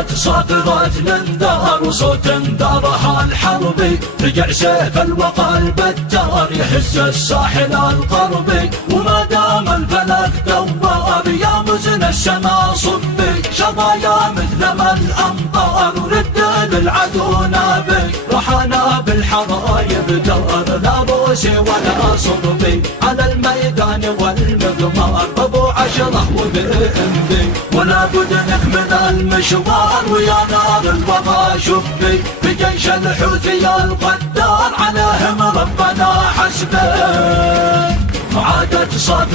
عادت صافرات الانذار وصوت انذارها الحربي، رجع سيف الوقى البتار يهز الساحل الغربي، وما دام الفلك دوار يا مزن السما صبي، شظايا مثل ما الامطار ورد للعدو نابي، رحنا بالحرايب دار لا روسي ولا صربي، على الميدان والمقمار ابو عشره وبإمبي، ولا بد نكمل المشوار ويا نار الوغى شبي، بجيش الحوثي الغدار عليهم ربنا حسبي. عادت صافرات